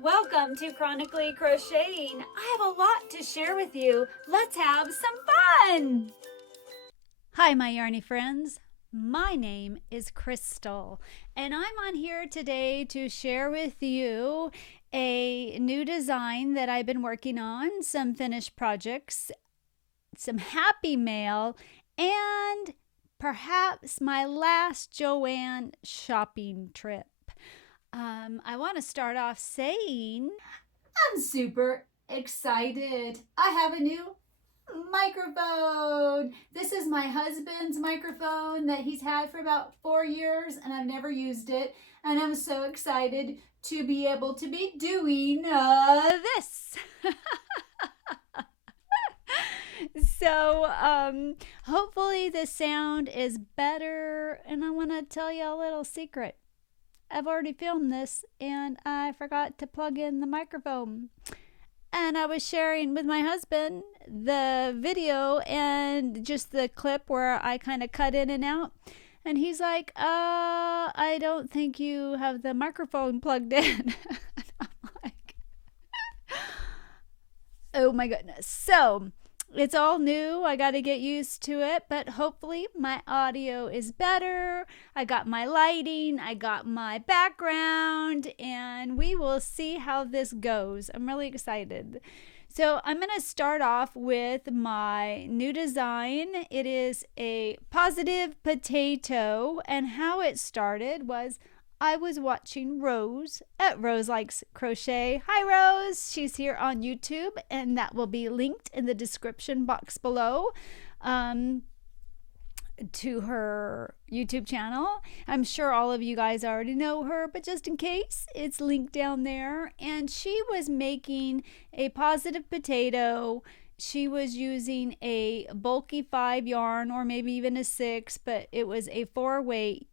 Welcome to Chronically Crocheting. I have a lot to share with you. Let's have some fun! Hi, my yarny friends. My name is Crystal, and I'm on here today to share with you a new design that I've been working on, some finished projects, some happy mail, and perhaps my last Joann shopping trip. I want to start off saying I'm super excited. I have a new microphone. This is my husband's microphone that he's had for about 4 years, and I've never used it. And I'm so excited to be able to be doing this. So hopefully the sound is better. And I want to tell you a little secret. I've already filmed this and I forgot to plug in the microphone. And I was sharing with my husband the video and just the clip where I kind of cut in and out. And he's like, I don't think you have the microphone plugged in. And I'm like, oh my goodness. So it's all new. I got to get used to it, but hopefully my audio is better. I got my lighting, I got my background, and we will see how this goes. I'm really excited. So I'm going to start off with my new design. It is a positive potato, and how it started was I was watching Rose at Rose Likes Crochet. Hi, Rose. She's here on YouTube, and that will be linked in the description box below to her YouTube channel. I'm sure all of you guys already know her, but just in case, it's linked down there. And she was making a positive potato. She was using a bulky 5 yarn, or maybe even a 6, but it was a 4-weight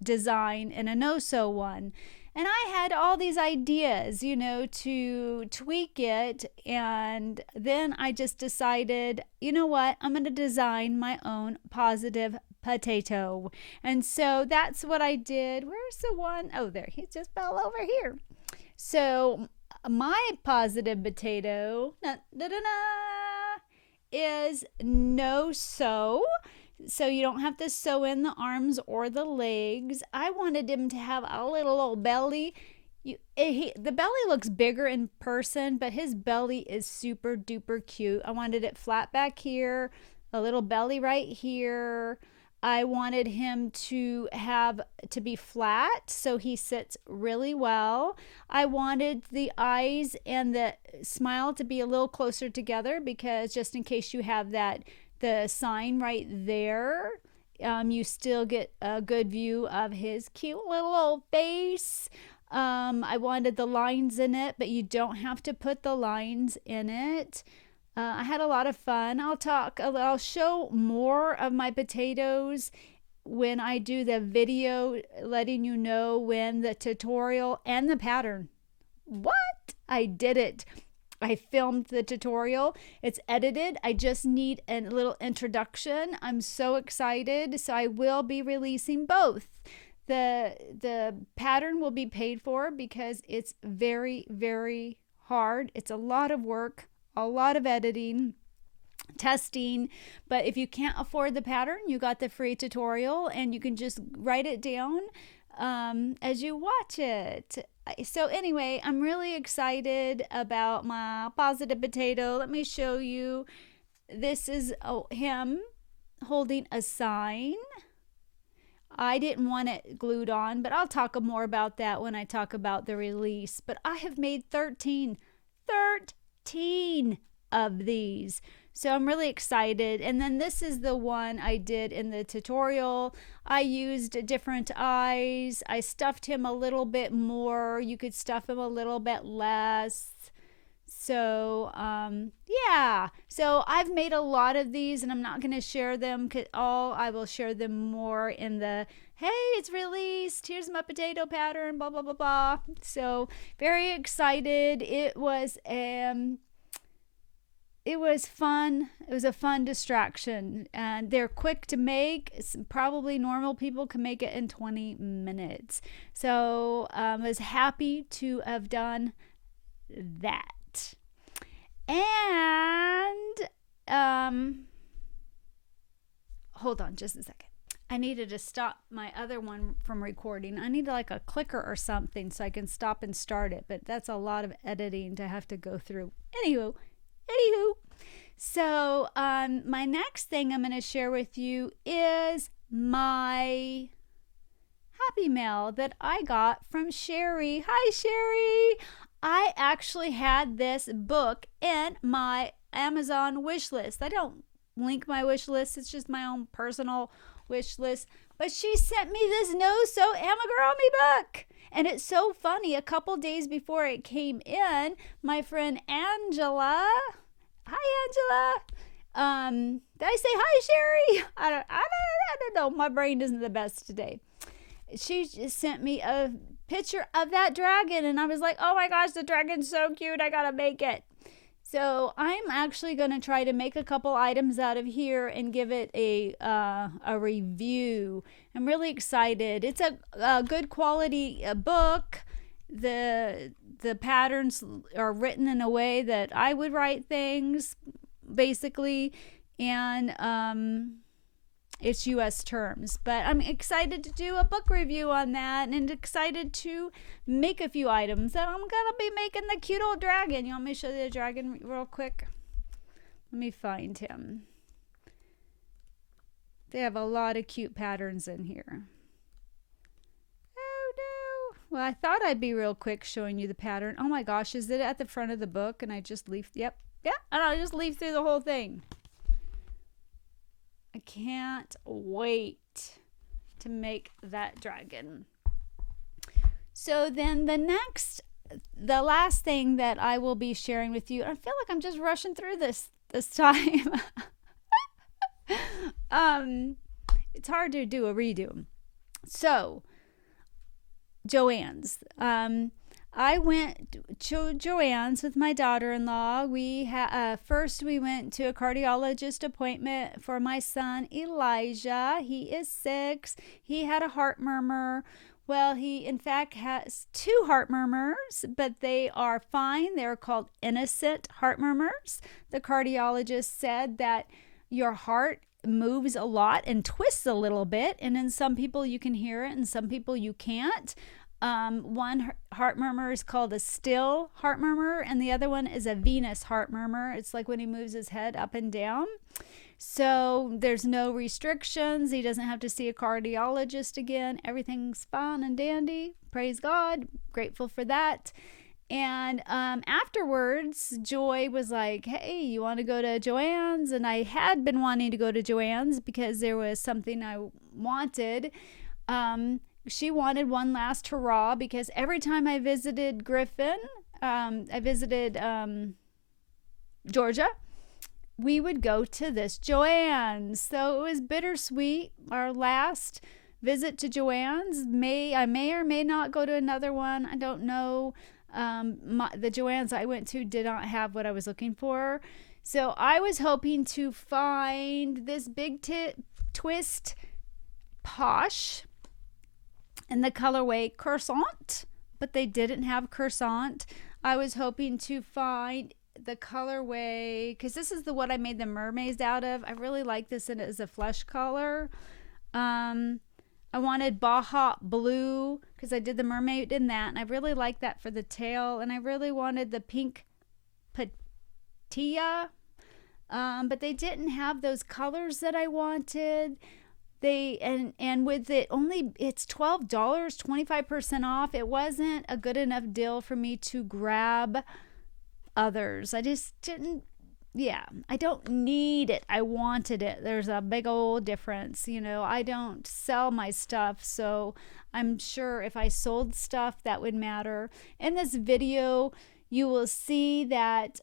design and a no-sew one. And I had all these ideas, to tweak it. And then I just decided, you know what? I'm going to design my own positive potato. And so that's what I did. Where's the one? Oh, there. He just fell over here. So my positive potato is no sew. So you don't have to sew in the arms or the legs. I wanted him to have a little old belly. The belly looks bigger in person, but his belly is super duper cute. I wanted it flat back here, a little belly right here. I wanted him to be flat so he sits really well. I wanted the eyes and the smile to be a little closer together, because just in case you have the sign right there, you still get a good view of his cute little old face. I wanted the lines in it, but you don't have to put the lines in it. I had a lot of fun. I'll show more of my potatoes when I do the video, letting you know when the tutorial and the pattern. What? I did it. I filmed the tutorial. It's edited. I just need a little introduction. I'm so excited. So I will be releasing both. The pattern will be paid for because it's very, very hard. It's a lot of work, a lot of editing, testing. But if you can't afford the pattern, you got the free tutorial and you can just write it down as you watch it. So anyway, I'm really excited about my positive potato. Let me show you. This is him holding a sign. I didn't want it glued on, but I'll talk more about that when I talk about the release. But I have made 13 of these. So I'm really excited. And then this is the one I did in the tutorial. I used different eyes. I stuffed him a little bit more. You could stuff him a little bit less. So, yeah. So I've made a lot of these, and I'm not going to share them all. I will share them more in the, hey, it's released. Here's my potato pattern, blah, blah, blah, blah. So very excited. It was it was fun. It was a fun distraction, and they're quick to make. Probably normal people can make it in 20 minutes. So I was happy to have done that. And hold on just a second. I needed to stop my other one from recording. I need like a clicker or something so I can stop and start it, but that's a lot of editing to have to go through. Anywho, so my next thing I'm going to share with you is my Happy Mail that I got from Sherry. Hi, Sherry. I actually had this book in my Amazon wish list. I don't link my wish list. It's just my own personal wish list. But she sent me this no-sew amigurumi book. And it's so funny. A couple days before it came in, my friend Angela. Hi, Angela. Did I say hi, Sherry? I don't know. My brain isn't the best today. She just sent me a picture of that dragon, and I was like, oh my gosh, the dragon's so cute. I gotta make it. So I'm actually going to try to make a couple items out of here and give it a review. I'm really excited. It's a good quality book. The patterns are written in a way that I would write things, basically, and it's U.S. terms. But I'm excited to do a book review on that, and excited to make a few items that I'm going to be making the cute old dragon. You want me to show you the dragon real quick? Let me find him. They have a lot of cute patterns in here. Oh, no. Well, I thought I'd be real quick showing you the pattern. Oh, my gosh. Is it at the front of the book? And I just leafed. Yep. Yeah. And I just leafed through the whole thing. I can't wait to make that dragon. So then the last thing that I will be sharing with you, I feel like I'm just rushing through this time. It's hard to do a redo. So, Joann's. I went to Joann's with my daughter-in-law. First we went to a cardiologist appointment for my son Elijah. He is 6. He had a heart murmur. Well, he in fact has 2 heart murmurs, but they are fine. They're called innocent heart murmurs. The cardiologist said that your heart moves a lot and twists a little bit, and in some people you can hear it and some people you can't. One heart murmur is called a still heart murmur, and the other one is a venous heart murmur. It's like when he moves his head up and down. So there's no restrictions. He doesn't have to see a cardiologist again. Everything's fine and dandy. Praise God. Grateful for that. And afterwards, Joy was like, hey, you want to go to Joann's? And I had been wanting to go to Joann's because there was something I wanted. She wanted one last hurrah because every time I visited Georgia, we would go to this Joann's. So it was bittersweet. Our last visit to Joann's. I may or may not go to another one. I don't know. The Joann's I went to did not have what I was looking for. So I was hoping to find this big twist posh in the colorway croissant, but they didn't have croissant. I was hoping to find the colorway, because this is what I made the mermaids out of. I really like this, and it is a flesh color. I wanted Baja blue because I did the mermaid in that, and I really like that for the tail. And I really wanted the pink patilla, but they didn't have those colors that I wanted. And with it only, it's $12, 25% off. It wasn't a good enough deal for me to grab others. I just didn't. Yeah, I don't need it. I wanted it. There's a big old difference. I don't sell my stuff, so I'm sure if I sold stuff, that would matter. In this video, you will see that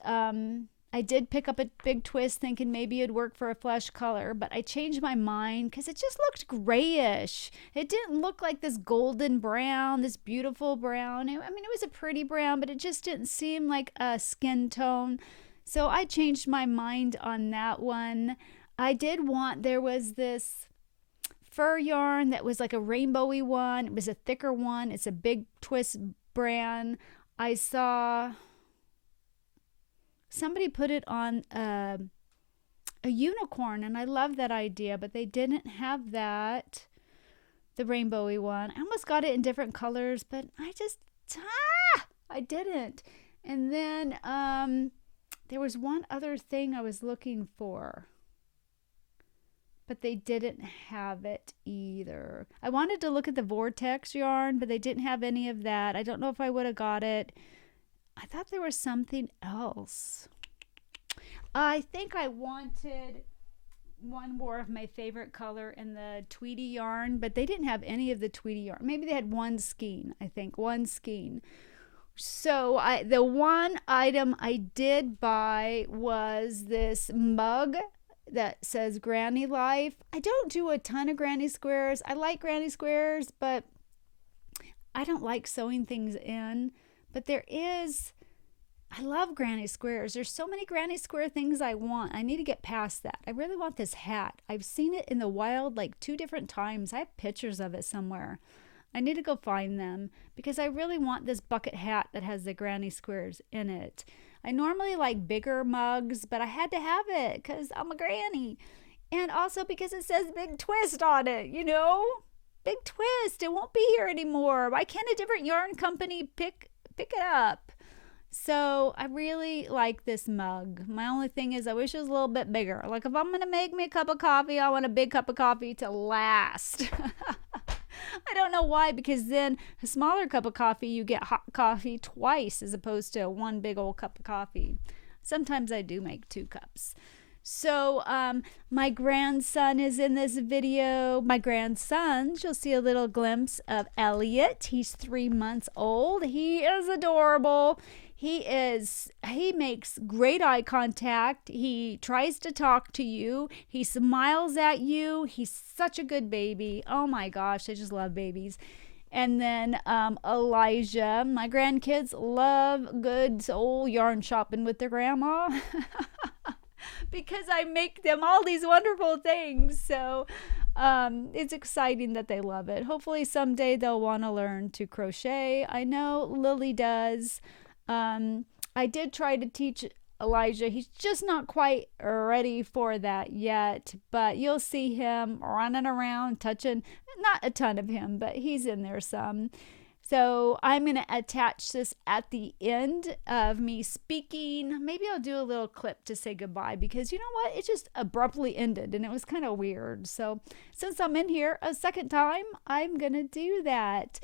I did pick up a big twist thinking maybe it'd work for a flesh color, but I changed my mind because it just looked grayish. It didn't look like this golden brown, this beautiful brown. It was a pretty brown, but it just didn't seem like a skin tone. So I changed my mind on that one. I did want, there was this fur yarn that was like a rainbowy one. It was a thicker one. It's a Big Twist brand. I saw somebody put it on a unicorn, and I love that idea, but they didn't have that, the rainbowy one. I almost got it in different colors, but I didn't. And then there was one other thing I was looking for, but they didn't have it either. I wanted to look at the vortex yarn, but they didn't have any of that. I don't know if I would have got it. I thought there was something else. I think I wanted one more of my favorite color in the Tweety yarn, but they didn't have any of the Tweety yarn. Maybe they had one skein, I think, one skein. So the one item I did buy was this mug that says Granny Life. I don't do a ton of granny squares. I like granny squares, but I don't like sewing things in. But I love granny squares. There's so many granny square things I want. I need to get past that. I really want this hat. I've seen it in the wild like 2 different times. I have pictures of it somewhere. I need to go find them because I really want this bucket hat that has the granny squares in it. I normally like bigger mugs, but I had to have it because I'm a granny. And also because it says Big Twist on it, you know? Big Twist. It won't be here anymore. Why can't a different yarn company pick it up? So I really like this mug. My only thing is I wish it was a little bit bigger. Like if I'm going to make me a cup of coffee, I want a big cup of coffee to last. I don't know why, because then a smaller cup of coffee, you get hot coffee twice as opposed to one big old cup of coffee. Sometimes I do make 2 cups. So my grandson is in this video. My grandsons, you'll see a little glimpse of Elliot. He's 3 months old. He is adorable. He makes great eye contact. He tries to talk to you. He smiles at you. He's such a good baby. Oh my gosh, I just love babies. And then Elijah, my grandkids love good old yarn shopping with their grandma because I make them all these wonderful things. So it's exciting that they love it. Hopefully someday they'll want to learn to crochet. I know Lily does. I did try to teach Elijah. He's just not quite ready for that yet, but you'll see him running around, touching, not a ton of him, but he's in there some. So I'm going to attach this at the end of me speaking. Maybe I'll do a little clip to say goodbye because you know what? It just abruptly ended and it was kind of weird. So since I'm in here a second time, I'm going to do that.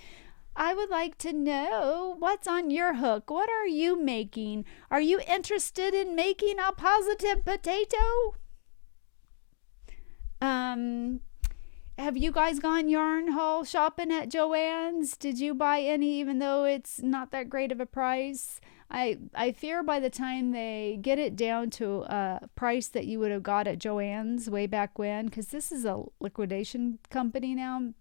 I would like to know what's on your hook. What are you making? Are you interested in making a positive potato? Have you guys gone yarn haul shopping at Joann's? Did you buy any even though it's not that great of a price? I fear by the time they get it down to a price that you would have got at Joann's way back when, because this is a liquidation company now,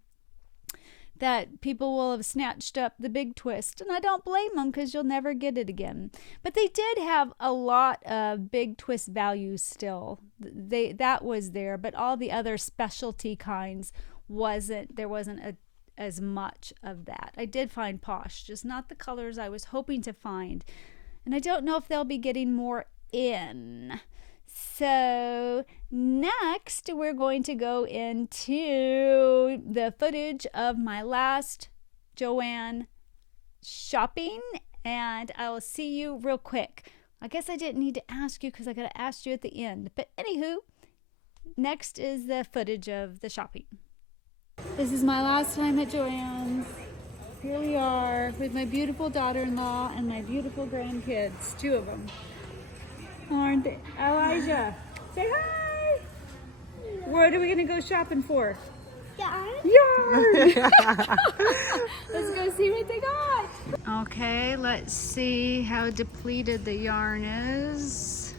that people will have snatched up the Big Twist. And I don't blame them because you'll never get it again. But they did have a lot of Big Twist values still. That was there, but all the other specialty kinds there wasn't as much of that. I did find Posh, just not the colors I was hoping to find. And I don't know if they'll be getting more in. So next we're going to go into the footage of my last Joann shopping, and I will see you real quick. I guess I didn't need to ask you because I got to ask you at the end. But anywho, next is the footage of the shopping. This is my last time at Joann's. Here we are with my beautiful daughter-in-law and my beautiful grandkids, 2 of them. Aren't they? Elijah, say hi. What are we gonna go shopping for? Yarn. Let's go see what they got. Okay, let's see how depleted the yarn is.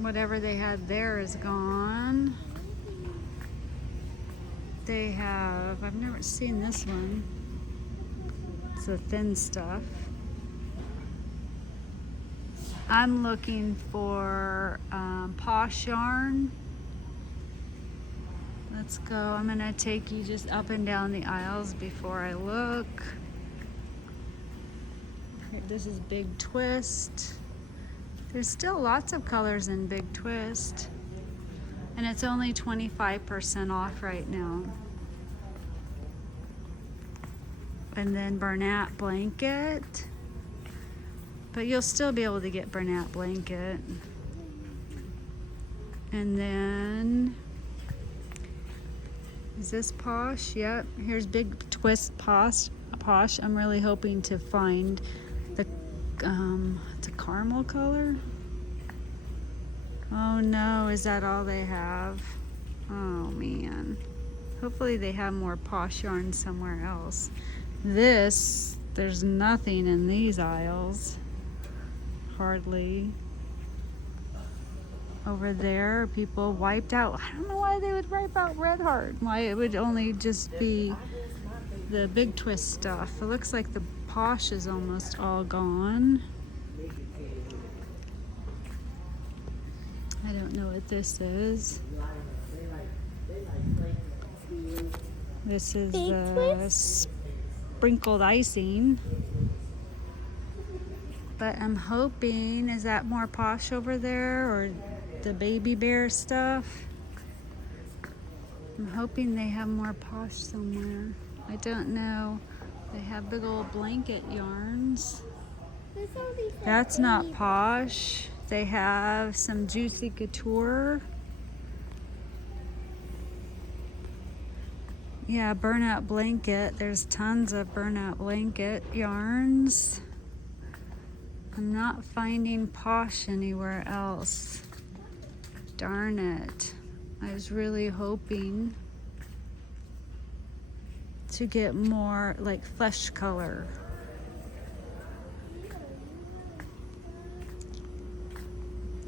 Whatever they had there is gone. I've never seen this one. It's the thin stuff. I'm looking for Posh yarn. Let's go. I'm gonna take you just up and down the aisles before I look. Here, this is Big Twist. There's still lots of colors in Big Twist. And it's only 25% off right now. And then Bernat Blanket. But you'll still be able to get Bernat Blanket. And then, is this Posh? Yep, here's Big Twist Posh. I'm really hoping to find the, it's a caramel color. Oh no, is that all they have? Oh man. Hopefully they have more Posh yarn somewhere else. This, there's nothing in these aisles. Hardly. Over there, people wiped out. I don't know why they would wipe out Red Heart. Why it would only just be the Big Twist stuff. It looks like the Posh is almost all gone. I don't know what this is. This is the sprinkled icing. But I'm hoping, is that more Posh over there or the baby bear stuff? I'm hoping they have more Posh somewhere. I don't know. They have big old blanket yarns. That's not Posh. They have some Juicy Couture. Yeah, Burnout Blanket. There's tons of Burnout Blanket yarns. I'm not finding Posh anywhere else. Darn it. I was really hoping to get more like flesh color.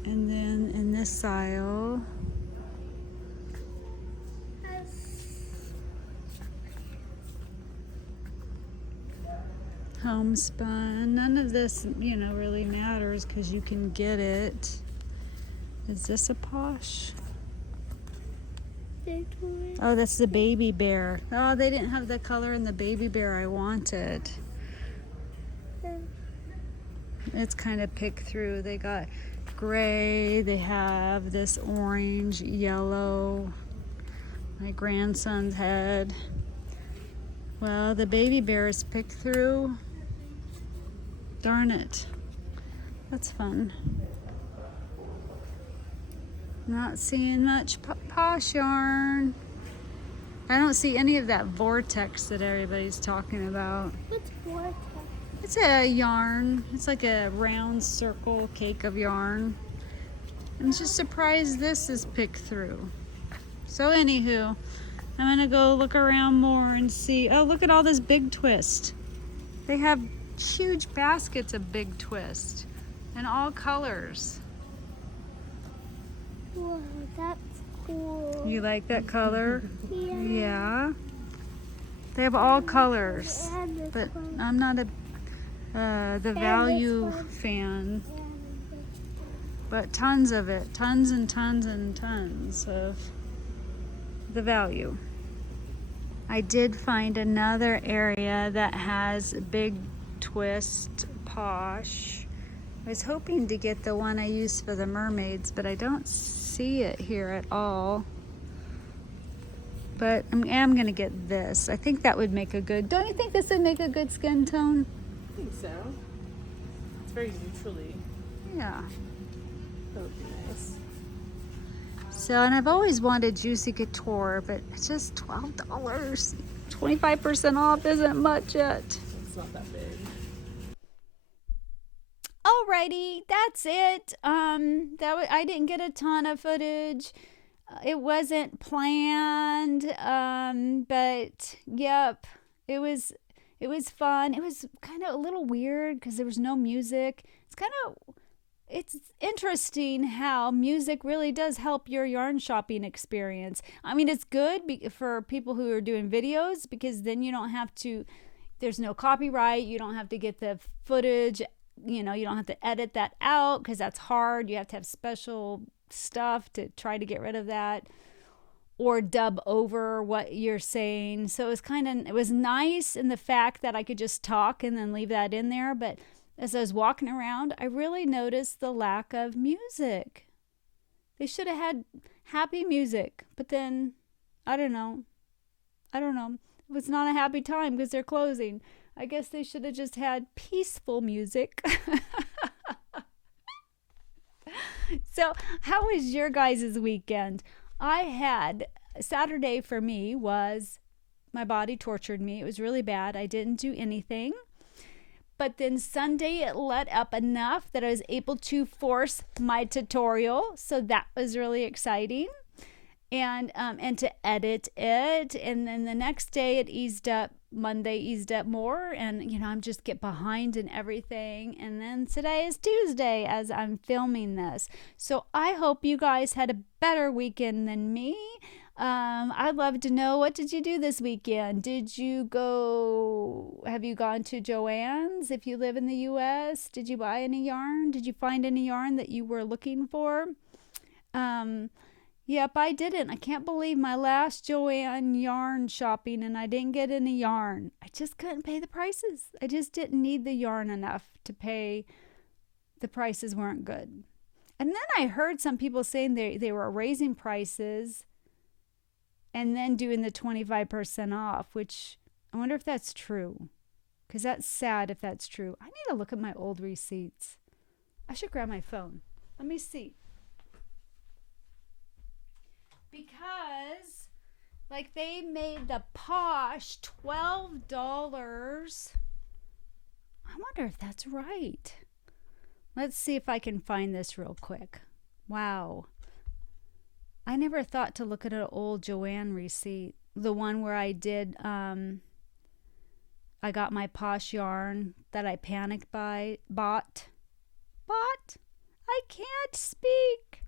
And then in this aisle, homespun. None of this, you know, really matters because you can get it. Is this a Posh? Oh, that's the baby bear. Oh, they didn't have the color in the baby bear I wanted. It's kind of picked through. They got gray, they have this orange, yellow, my grandson's head. Well, the baby bear is picked through. Darn it. That's fun. Not seeing much Posh yarn. I don't see any of that vortex that everybody's talking about. What's vortex? It's a yarn. It's like a round circle cake of yarn. I'm just surprised this is picked through. So anywho, I'm gonna go look around more and see. Oh, look at all this Big Twist. They have huge baskets of Big Twist in all colors. Whoa, that's cool. You like that color? Yeah. Yeah. They have all colors, And this but one. I'm not a the value one. fan. And this But tons of it, tons and tons and tons of the value. I did find another area that has Big Twist Posh. I was hoping to get the one I used for the mermaids, but I don't see it here at all. But I am gonna get this. I think that would make a good, don't you think this would make a good skin tone? I think so. It's very neutrally. Yeah. That would be nice. So, and I've always wanted Juicy Couture, but it's just $12. 25% off isn't much yet. It's not that big. Alrighty, that's it. I didn't get a ton of footage. It wasn't planned, but yep, it was fun. It was kind of a little weird because there was no music. It's interesting how music really does help your yarn shopping experience. I mean, it's good for people who are doing videos because then you don't have to, there's no copyright. You don't have to get the footage you don't have to edit that out because that's hard. You have to have special stuff to try to get rid of that or dub over what you're saying. So it was nice in the fact that I could just talk and then leave that in there. But as I was walking around, I really noticed the lack of music. They should have had happy music, but then I don't know. It was not a happy time because they're closing. I guess they should have just had peaceful music. So, how was your guys' weekend? Saturday for me was, my body tortured me. It was really bad. I didn't do anything. But then Sunday it let up enough that I was able to force my tutorial. So that was really exciting. And to edit it. And then the next day it eased up. Monday eased up more. And, I'm just get behind in everything. And then today is Tuesday as I'm filming this. So I hope you guys had a better weekend than me. I'd love to know, what did you do this weekend? Have you gone to Joann's if you live in the U.S.? Did you buy any yarn? Did you find any yarn that you were looking for? Yep, I didn't. I can't believe my last Joann yarn shopping and I didn't get any yarn. I just couldn't pay the prices. I just didn't need the yarn enough to pay. The prices weren't good. And then I heard some people saying they were raising prices and then doing the 25% off, which I wonder if that's true. Because that's sad if that's true. I need to look at my old receipts. I should grab my phone. Let me see. Because, they made the Posh $12. I wonder if that's right. Let's see if I can find this real quick. Wow. I never thought to look at an old Joann receipt. The one where I did, I got my Posh yarn that I panicked bought. I can't speak.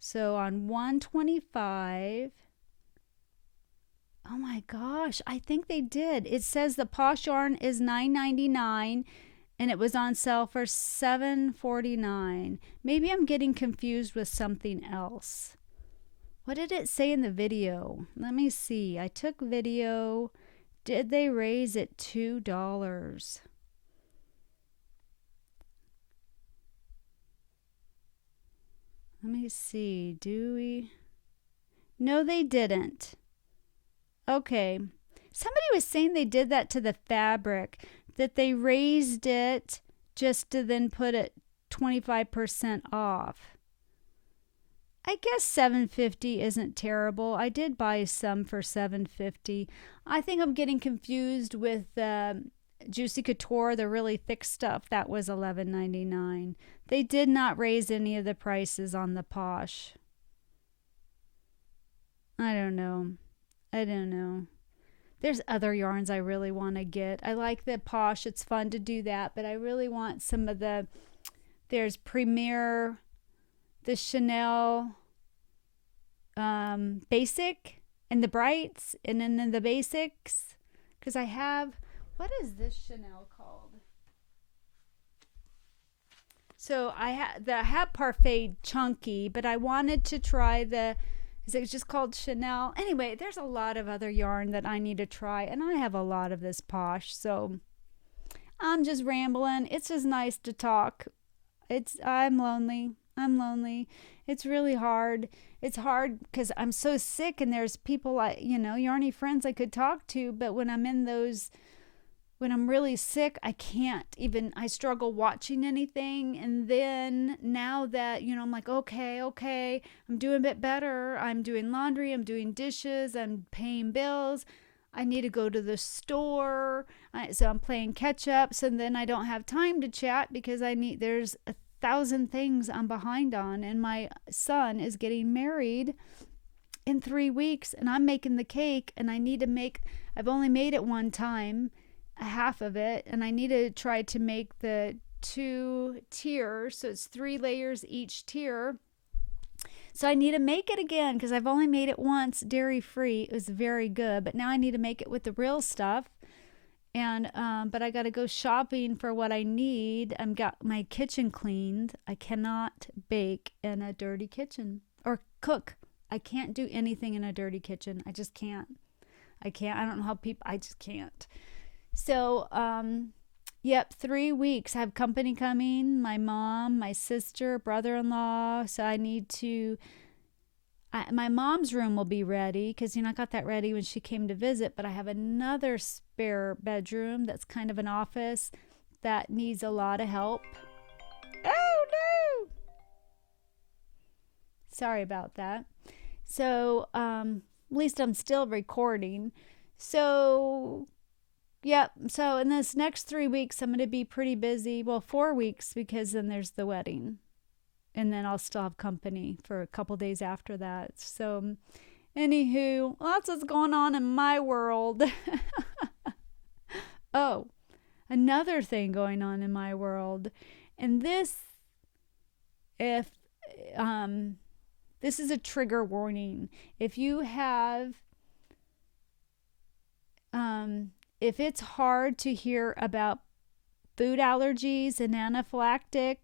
So on 125, oh my gosh, I think they did. It says the Posh yarn is $9.99 and it was on sale for $7.49. Maybe I'm getting confused with something else. What did it say in the video? Let me see. I took video. Did they raise it $2? Let me see. No, they didn't. Okay. Somebody was saying they did that to the fabric, that they raised it just to then put it 25% off. I guess $7.50 isn't terrible. I did buy some for $7.50. I think I'm getting confused with Juicy Couture, the really thick stuff. That was $11.99. They did not raise any of the prices on the Posh. I don't know. There's other yarns I really want to get. I like the Posh. It's fun to do that. But I really want some of there's Premier, the Chanel Basic, and the Brights, and then the Basics. Because I have, what is this Chanel called? So I have Parfait Chunky, but I wanted to try is it just called Chanel? Anyway, there's a lot of other yarn that I need to try, and I have a lot of this Posh, so I'm just rambling. It's just nice to talk. I'm lonely. It's really hard. It's hard because I'm so sick, and there's people yarny friends I could talk to, but when I'm really sick, I struggle watching anything. And then now that, I'm like, okay, I'm doing a bit better. I'm doing laundry, I'm doing dishes, I'm paying bills. I need to go to the store. So I'm playing catch up. So then I don't have time to chat because there's 1,000 things I'm behind on. And my son is getting married in 3 weeks and I'm making the cake and I've only made it one time, half of it, and I need to try to make the 2 tiers, so it's 3 layers each tier. So I need to make it again because I've only made it once dairy free. It was very good, but now I need to make it with the real stuff. And but I got to go shopping for what I need. I've got my kitchen cleaned. I cannot bake in a dirty kitchen or cook. I can't do anything in a dirty kitchen. I just can't. I can't. I don't know how people. I just can't. So yep, 3 weeks. I have company coming. My mom, my sister, brother-in-law. So I need to. My mom's room will be ready because, I got that ready when she came to visit, but I have another spare bedroom that's kind of an office that needs a lot of help. Oh, no! Sorry about that. So, at least I'm still recording. So, yep. So, in this next 3 weeks, I'm going to be pretty busy. Well, 4 weeks because then there's the wedding. And then I'll still have company for a couple days after that. So, anywho, that's what's going on in my world. Oh, another thing going on in my world. And this is a trigger warning. If you have, if it's hard to hear about food allergies and anaphylactic,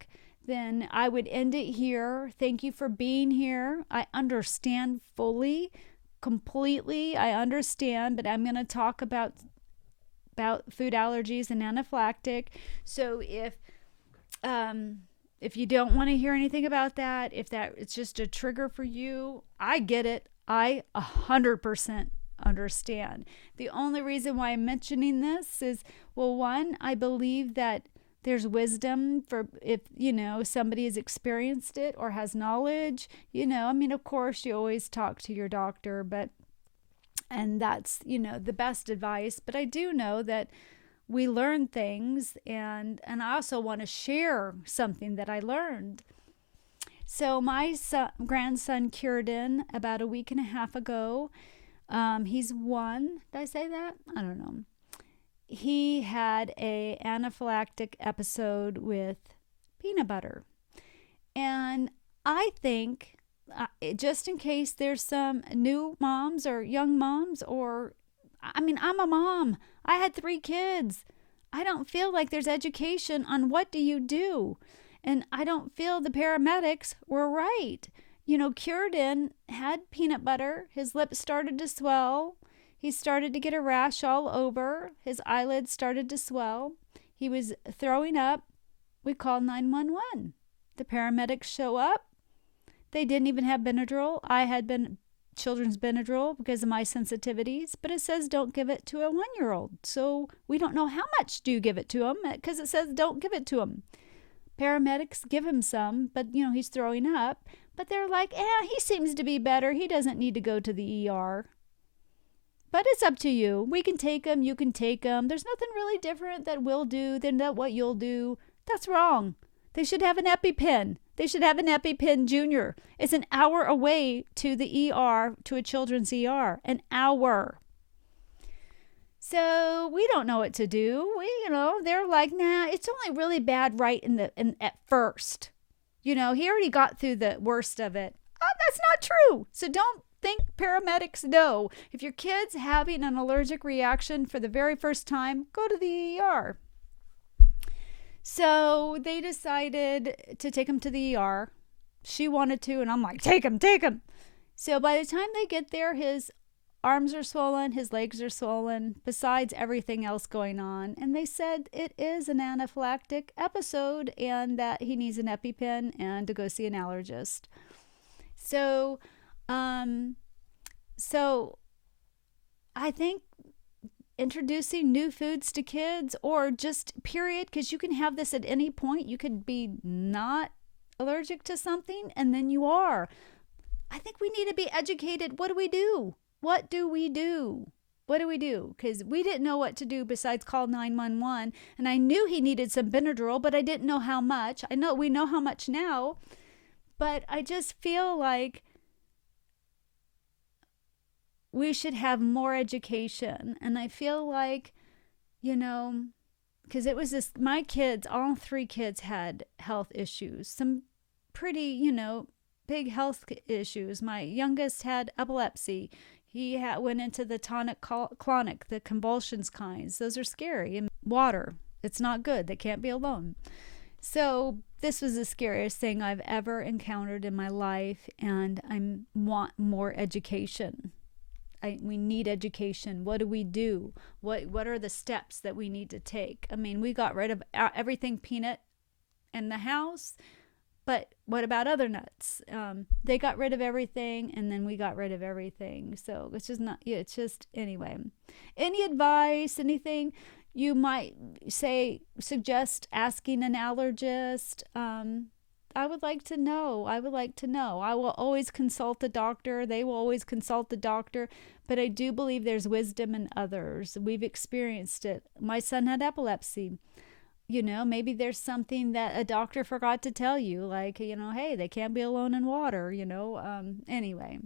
then I would end it here. Thank you for being here. I understand fully, completely. I understand, but I'm going to talk about food allergies and anaphylactic. So if you don't want to hear anything about that, if that it's just a trigger for you, I get it. I 100% understand. The only reason why I'm mentioning this is, well, one, I believe that there's wisdom for if, somebody has experienced it or has knowledge, of course you always talk to your doctor, and that's, the best advice. But I do know that we learn things, and I also want to share something that I learned. So my grandson Kierden, about a week and a half ago, he's 1. Did I say that? I don't know. He had a anaphylactic episode with peanut butter. And I think, just in case there's some new moms or young moms, I'm a mom. I had 3 kids. I don't feel like there's education on what do you do. And I don't feel the paramedics were right. Kierden had peanut butter. His lips started to swell. He started to get a rash all over. His eyelids started to swell. He was throwing up. We called 911. The paramedics show up. They didn't even have Benadryl. I had children's Benadryl because of my sensitivities, but it says don't give it to a 1-year-old. So we don't know how much do you give it to him because it says don't give it to him. Paramedics give him some, but he's throwing up. But they're like, he seems to be better. He doesn't need to go to the ER. But it's up to you. We can take them. You can take them. There's nothing really different that we'll do than what you'll do. That's wrong. They should have an EpiPen. They should have an EpiPen Junior. It's an hour away to the ER, to a children's ER. An hour. So we don't know what to do. They're like, nah, it's only really bad right at first. He already got through the worst of it. Oh, that's not true. So don't think paramedics know. If your kid's having an allergic reaction for the very first time, go to the ER. So they decided to take him to the ER. She wanted to, and I'm like, take him. So by the time they get there, his arms are swollen, his legs are swollen, besides everything else going on. And they said it is an anaphylactic episode and that he needs an EpiPen and to go see an allergist. So I think introducing new foods to kids, or just period, because you can have this at any point. You could be not allergic to something and then you are. I think we need to be educated. What do we do? Because we didn't know what to do besides call 911. And I knew he needed some Benadryl, but I didn't know how much. We know how much now, but I just feel like we should have more education. And I feel like, because it was this, my kids, all 3 kids had health issues, some pretty, big health issues. My youngest had epilepsy. He went into the tonic-clonic, the convulsions kinds. Those are scary. And water, it's not good. They can't be alone. So this was the scariest thing I've ever encountered in my life, and I want more education. We need education. What do we do? What are the steps that we need to take? I mean, we got rid of everything peanut in the house, but what about other nuts? They got rid of everything, and then we got rid of everything. So it's just not, yeah, it's just, anyway. Any advice, anything you might suggest asking an allergist? I would like to know. I will always consult the doctor. They will always consult the doctor. But I do believe there's wisdom in others. We've experienced it. My son had epilepsy. Maybe there's something that a doctor forgot to tell you. Like, hey, they can't be alone in water, Anyway,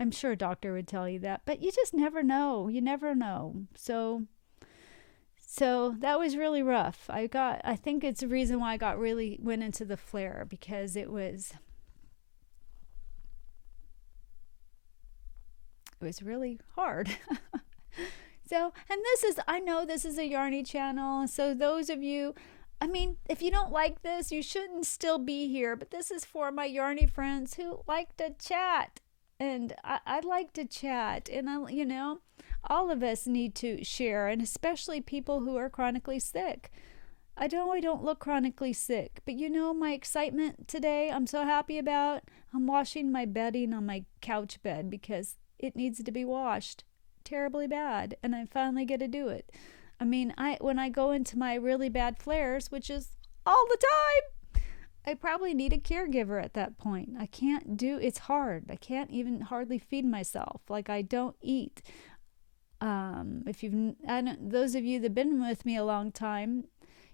I'm sure a doctor would tell you that. But you just never know. You never know. So that was really rough. I think it's the reason why I went into the flare, because it was really hard. I know this is a yarny channel. So those of you, I mean, if you don't like this, you shouldn't still be here. But this is for my yarny friends who like to chat. And I like to chat. And, all of us need to share, and especially people who are chronically sick. I don't look chronically sick, but my excitement today, I'm so happy about. I'm washing my bedding on my couch bed because it needs to be washed terribly bad, and I finally get to do it. I mean, when I go into my really bad flares, which is all the time, I probably need a caregiver at that point. It's hard. I can't even hardly feed myself. Like, I don't eat. Those of you that've been with me a long time,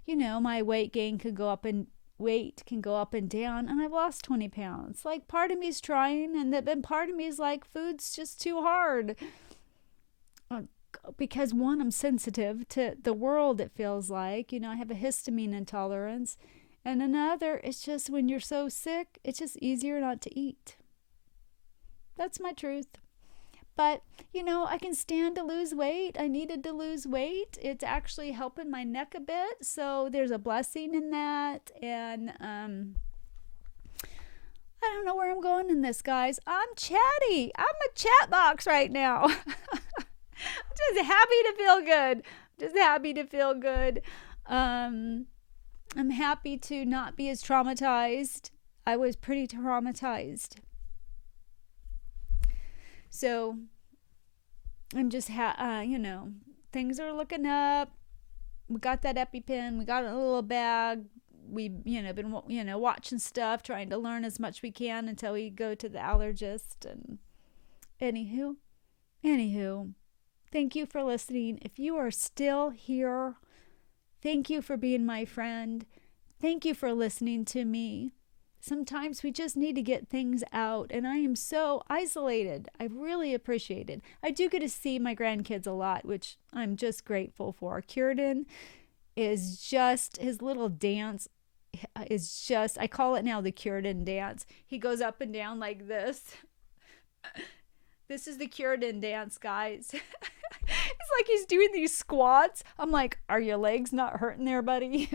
my weight can go up and down, and I've lost 20 pounds. Like, part of me's trying, and then part of me is like, food's just too hard. Because one, I'm sensitive to the world, it feels like. I have a histamine intolerance. And another, it's just when you're so sick, it's just easier not to eat. That's my truth. But, I can stand to lose weight. I needed to lose weight. It's actually helping my neck a bit. So there's a blessing in that. And I don't know where I'm going in this, guys. I'm chatty. I'm a chat box right now. I'm just happy to feel good. I'm happy to not be as traumatized. I was pretty traumatized. So I'm just, things are looking up. We got that EpiPen. We got a little bag. We've, been, watching stuff, trying to learn as much we can until we go to the allergist. And anywho, thank you for listening. If you are still here, thank you for being my friend. Thank you for listening to me. Sometimes we just need to get things out, and I am so isolated. I really appreciate it. I do get to see my grandkids a lot, which I'm just grateful for. Curidan is just, his little dance is just, I call it now the Curidan dance. He goes up and down like this. This is the Curidan dance, guys. It's like he's doing these squats. I'm like, are your legs not hurting there, buddy?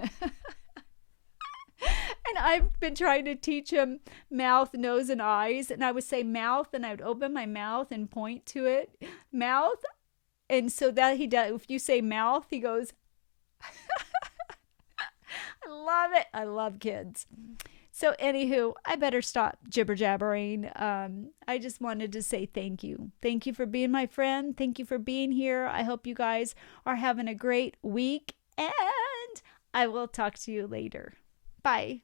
And I've been trying to teach him mouth, nose, and eyes. And I would say mouth, and I would open my mouth and point to it. Mouth. And so that he does. If you say mouth, he goes. I love it. I love kids. So anywho, I better stop jibber jabbering. I just wanted to say thank you. Thank you for being my friend. Thank you for being here. I hope you guys are having a great week. And I will talk to you later. Bye.